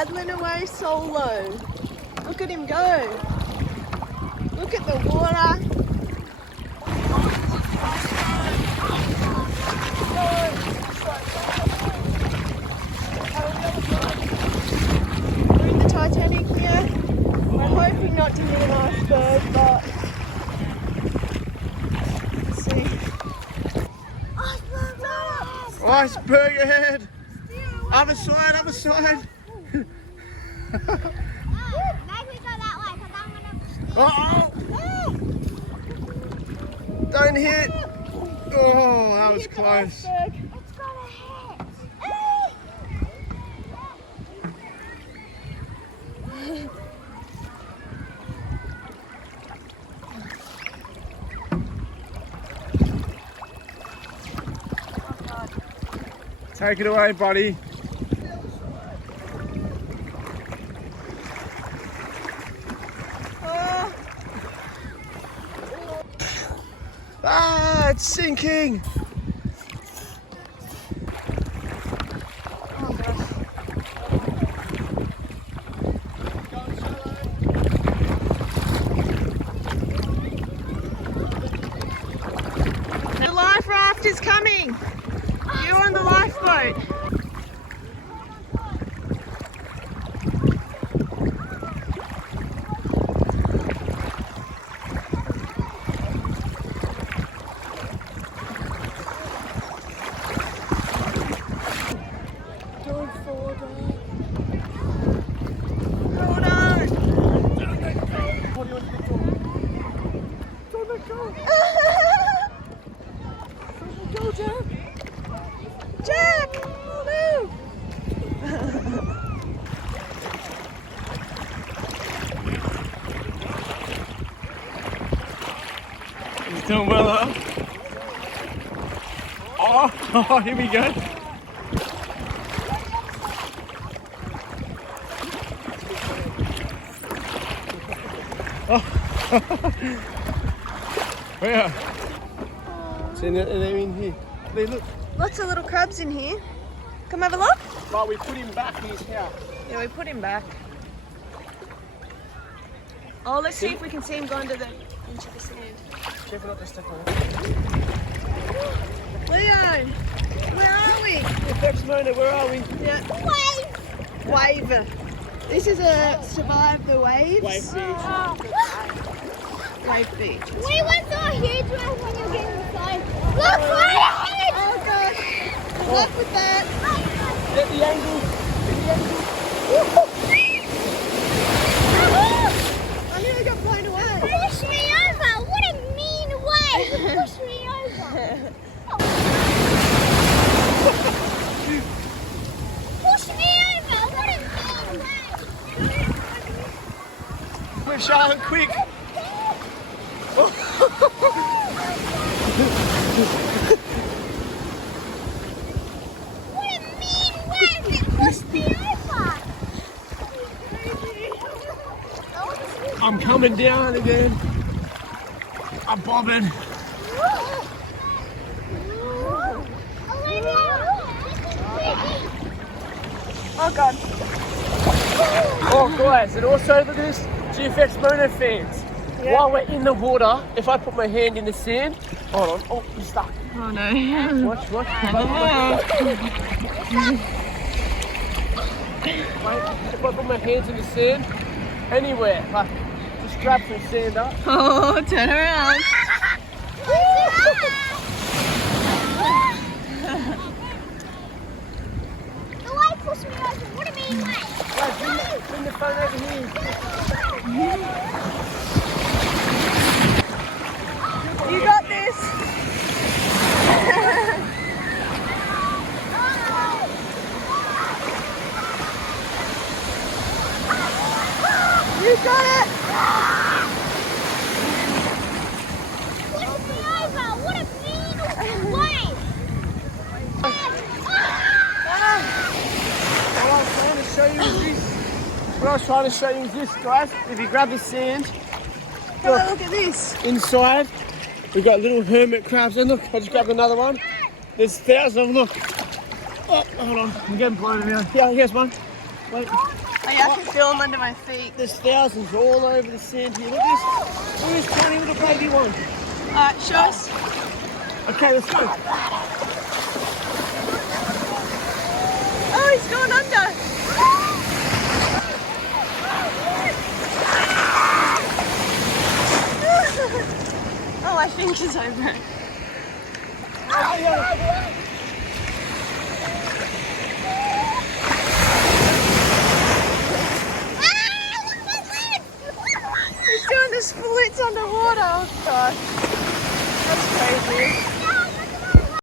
paddling away solo. Look at him go. Look at the water. We're in the Titanic here. We're hoping not to hit an iceberg, but let's see. Iceberg ahead! Other side, other side! Uh-oh! Don't hit! Oh, that was close. It's got a hit. Take it away, buddy. Ah, it's sinking. The life raft is coming. You're on the lifeboat. Don't fall down. Oh no! What do you want to do? Don't let go. Go, Jack! Jack! Oh no! He's doing well, huh? Oh, here we go. Oh. Where? See them in here. They look. Lots of little crabs in here. Come have a look. But we put him back in his house. Yeah, we put him back. Oh, let's see if we can see him go into the sand. Careful not to step on it. Leo, where are we? GFXMONO, where are we? Yeah. Wave. This is a survive the waves. Wave beach. Wave beach. We went so huge when you're getting inside. Look, right ahead! Oh gosh. Good luck with that. Get the angle. Get the angle. I nearly got blown away. Push me over! What a mean way to push me over! Push me over! What a mean way! Quick, Charlotte, quick. What a mean way to push me over! I'm coming down again. I'm bobbing. Oh god. Oh, guys, and also look at this, GFXMONO fans. Yeah. While we're in the water, if I put my hand in the sand, hold on, oh, you're stuck. Oh no. Watch. If I put my hands in the sand, anywhere, like, just grab some sand up. Oh, turn around. The way pushed me over. What a mean way! Guys, bring the phone over here. You got this. You got it. Push me over! What a mean way! What I was trying to show you is this, guys. If you grab the sand, Have a look at this. inside, we've got little hermit crabs. And look, I just grabbed another one. There's thousands of them, look. Oh, hold on, I'm getting blown around. Yeah, here's one. Wait. Oh yeah, I can feel them under my feet. There's thousands all over the sand here. Look at this tiny little baby one. Alright, show us. Okay, let's go. Oh, he's going under. Oh, I think he's over. He's doing the splits underwater. Oh gosh, that's crazy.